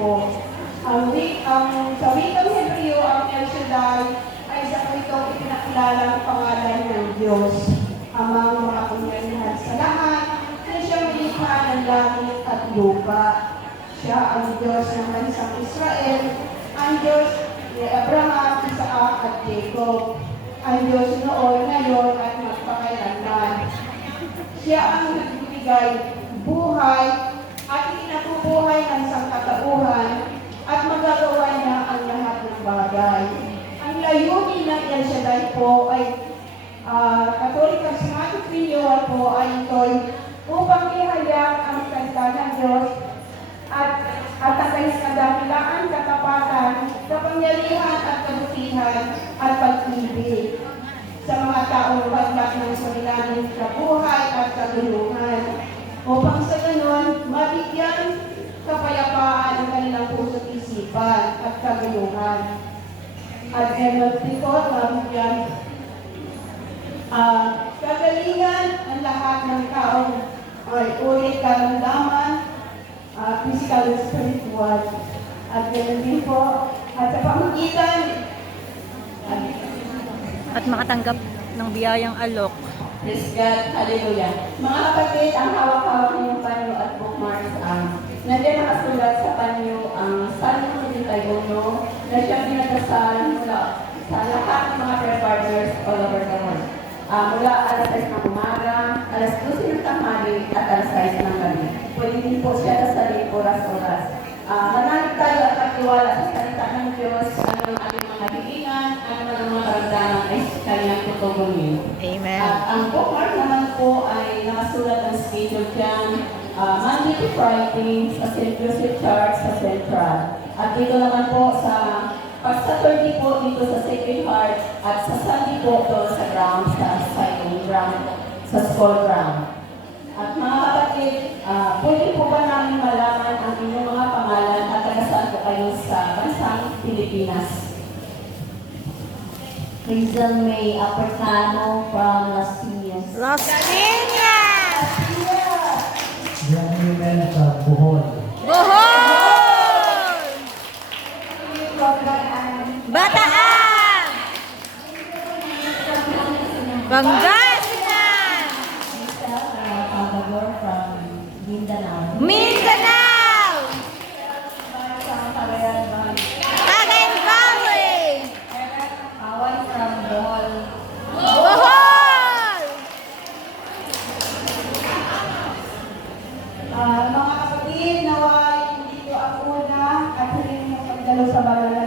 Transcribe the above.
po. Ang, ang, sa wikang Hebreo, ang El Shaddai ay sa kalitong ipinakilala ang pangalan ng Diyos. Amang makapangyarihan sa lahat, na siya malikha ng langit at lupa. Siya ang Diyos ng bansang Israel, ang Diyos ni Abraham, Isaac at Jacob, ang Diyos noon, ngayon at magpakailanman. Siya ang nagbibigay buhay at inabubuhay ng sangkatauhan at magagawa niya ang lahat ng bagay. Ang layunin ng El Shaddai po ay uh, Catholic Charismatic Renewal po ay ito'y upang ihayag ang salita ng Diyos at at ang kanyang kadahilaan, katapatan, kapangyarihan at kabutihan at pag-ibig sa mga taong badlak ng surilanin sa buhay at kagulungan At ganon dito, mabigyan ah, kagalingan ang lahat ng taong ay ulit karamdaman, ah, physical and spiritual. At ganon din po, at sa pamagitan, at At makatanggap ng biyayang alok. Praise God. Hallelujah. Mga kapatid, ang hawak-hawak niyong panyo at bookmarks ang nandiyan nakasulat sa panyo ang Salmo 31 na siyang pinagdasal mula sa lahat ng mga prayer partners all over the Ah, mula alas 6 ng umaga, alas 12 ng tanghali at alas 6 ng gabi. Pwede din po siya nasalin oras-oras. Ah, manalig tayo at pagtiwala sa salita ng Diyos, ano ang ating mga hilingan, ano ang mga karamdaman ay kanyang tutugunin. Amen. At ang bookmark naman po ay nakasulat ang schedule dyan, ah, Monday to Friday sa St. Joseph Church sa Central. At dito naman po sa pag Saturday po dito sa Sacred Heart at sa Sunday po doon sa ground, sa cycling ground, sa school ground. At mga kapatid, ah, pwede po ba namin malaman ang inyong mga pangalan at taga saan po kayo sa bansang Pilipinas? Rizal May Apercano from Las Piñas. Rosalinas! Young women sa Bohol. Bohol! Pangasinan! Mindanao. Mindanao! Cagayan Valley! Awan from Bohol. Bohol! Ah, mga kapatid, naway hindi ito ang una at huling mong pagdalo sa banal